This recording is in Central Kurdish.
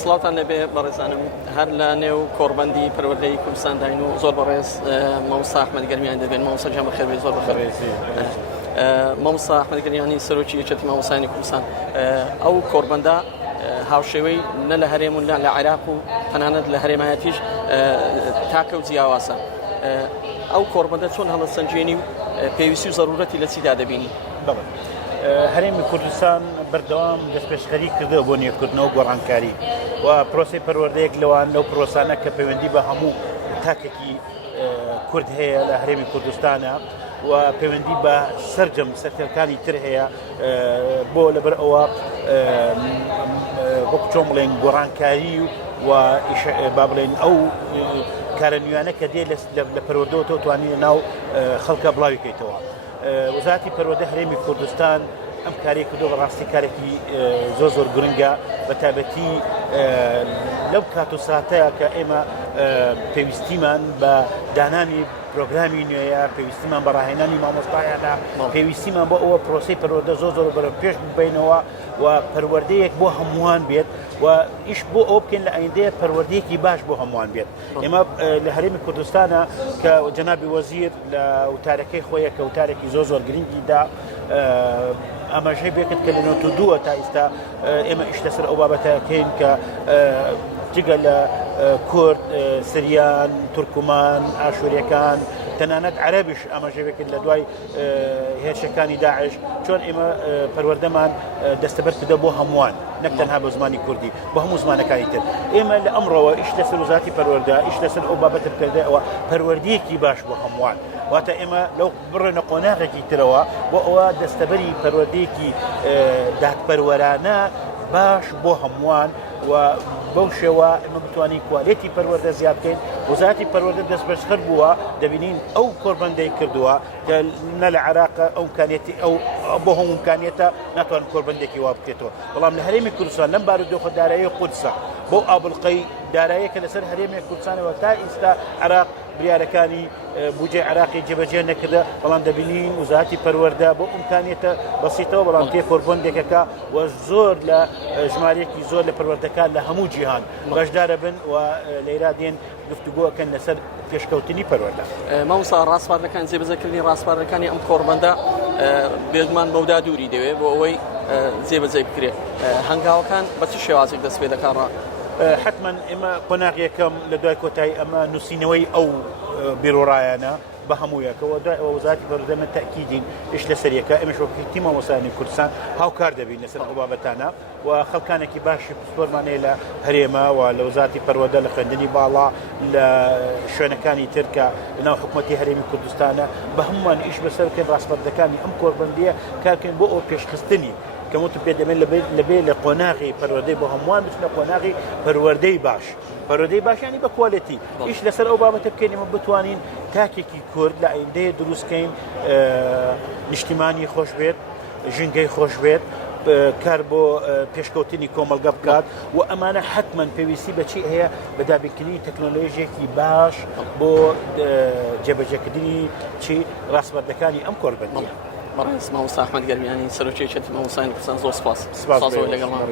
سڵاتان لەبێ بەڕێزانم هەر لە نێو کۆڕبەندی پەروەردەی کوردستان داین و زۆر بەڕێز مامۆستا ئەحمەد گەرمیان دەبێن. مامۆستا جان بەخێر بێ، زۆر بەخێر بێ. مامۆستا ئەحمەد گەرمیانی سەرۆکی یەکێتی مامۆستایانی کوردستان، ئەو کۆڕبەندە هاوشێوەی نە لە هەرێم و نە لە عێراق و تەنانەت لە هەرێمایەتیش تاکە و جیاوازە. ئەو کۆڕبەندە چۆن هەڵەسەنجێنی و پێویستی و ضرورەتی لە چیدا دەبینی؟ هەرێمی کوردستان بەردەوام دەستپێشخەری کردەوە بۆ نێرکردنەوە گۆڕانکاری و پرۆسی پەروەردەیەک لەوان لەو پرۆسانە کە پەیوەندی بە هەموو تاکێکی کورد هەیە لە هەرێمی کوردستانە و پەیوەندی بە سەرجەم سەرکەرەکانی تر هەیە بۆ لەبەر ئەوە وەکو چۆن بڵێن گۆڕانکاری و با بڵێن ئەو کارە نوێیانە کە دێ لە پەروەردەوە تۆ توانێت ناو خەڵکە بڵاوی بکەیتەوە. وزارەتی پەروەردە هەرێمی کوردستان ئەم کارێک کردەوە، بەڕاستی کارێکی زۆر گرنگە، بە تایبەتی لەو کات و ساتەیە کە ئێمە پێویستیمان بە دانانی پرۆگرامی نوێیە، پێویستیمان بە ڕاهێنانی مامۆستایانە، پێویستیمان بۆ ئەوە پرۆسی پەروەردە زۆر بەرەو پێش ببینەوە و پەروەردەیەک بۆ هەمووان بێت و ئیش بۆ ئەو بکەین لە ئایندەیە پەروەردەیەکی باش بۆ هەمووان بێت. ئێمە لە هەرێمی کوردستانە کە جەنابی وەزیر لە وتارەکەی خۆیە کە وتارێکی زۆر گرنگیدا ئاماژەی بێکرد کە لە 92 تا ئێستا ئێمە ئیش لەسەر ئەو بابەتەکەین کە جگە لە کورد، سریان، تورکمان، ئاشوریەکان، تەنانەت عەرەبیش ئاماژەی بێکرد لە دوای هێرشەکانی داعش چۆن ئێمە پەروەردەمان دەستەبەر کردە بۆ هەمووان، نەک تەنها بە زمانی کوردی، بە هەموو زمانەکانی تر. ئێمە لە ئەمڕۆوە ئیش لەسەر وزارەتی پەروەردە، ئیش لەسەر ئەو بابەتە بکردەوە پەروەردەیەکی باش بۆ هەمووان، واتە ئێمە لەو بڕێنە قۆناغێکی ترەوە بۆ ئەوە دەستەبەری پەروەردەیەکی دادپەروەرانە باش بۆ هەمووان و بەو شێوە ئێمە بتوانین کوالێتی پەروەردە زیاد بکەین. وزارەتی پەروەردە دەستبەشخەر بووە، دەبینین ئەو کۆڕبەندەی کردووە کە نە لە عێراقە ئەو امکانیەتی ئەو بۆ هەموو امکانیەتە ناتوان کۆڕبەندێکی وا بکرێتەوە. بەڵام لە هەرێمی کوردستان لەم بارودۆخە دارایی قودسە بۆ ئابڵقەی داراییەکە لەسەر هەرێمی کوردستانەوە تا ئێستا عێراق بریارەکانی بودجێ عێراقی جێبەجێ نەکردە، بەڵام دەبینین وزارەتی پەروەردە بۆ ئیمکانیەتە بەسیتەوە بەڵام تێ کۆڕبەندێکەکە و زۆر لە ژمارەیەکی زۆر لە پەروەردەکان لە هەموو جیهان بەشدارە بن و لێرا دێن گفتوگۆکەن لەسەر پێشکەوتنی پەروەردە. مامۆستا ڕاستپارەکان جێبەجێکردنی ڕاستپارەکانی ئەم کۆڕبەندە بێگومان بەودا دووری دەوێت بۆ ئەوەی جێبەجێ بکرێت. هەنگاوەکان بە چ شێوازێک دەست پێ دەکات؟ حتما ئێمە قۆناغیەکەم لە دوای کۆتایی ئەمە نووسینەوەی ئەو بیرۆڕایانە بە هەموویەکەوە دوای ئەوە وزارەتی پەروەردە تاکیدین ئیش لەسەریەکە ئێمەش وەکیتی مامۆستایانی کوردستان هاوکار دەبین لەسەر ئەو بابەتانە و خەڵکانێکی باشی پسپۆرمانەیە لە هەرێمە و لە وزارەتی پەروەردە لە خوێندنی باڵا لە شوێنەکانی ترکە لەناو حکوومەتی هەرێمی کوردستانە بە هەمووان ئیش بەسەر بکەین ڕاستپەردەکانی ئەم کۆڕبەندیە کارکەین بۆ ئەو پێشخستنی کەموت پێ دەمێن لەبێ لە قۆناغی پەروەردەی بۆ هەمووان بچنە قۆناغی پەروەردەی باش. پەروەردەی باش ینی بە کوالێتی ئیش لەسەر ئەو بابەتە بکەین ئێمە بتوانین تاکێکی کورد لە ئایندەیە دروستکەین، نیشتیمانی خۆش بێت، ژینگەی خۆش بێت، کار بۆ پێشکەوتنی کۆمەلگە بکات و ئەمانە حتمما پێویستی بەچی هەیە بە دابینکردنی تەکنۆلۆژیەکی باش بۆ جێبەجێکردنی چی ڕاستپەردەکانی ئەم کۆڕبەندیە. بەڕێز مامۆستا ئەحمەد گەرمیانی سەرۆکی یەکێتی مامۆستایانی کوردستان، زۆر سپاس لەگەڵمان.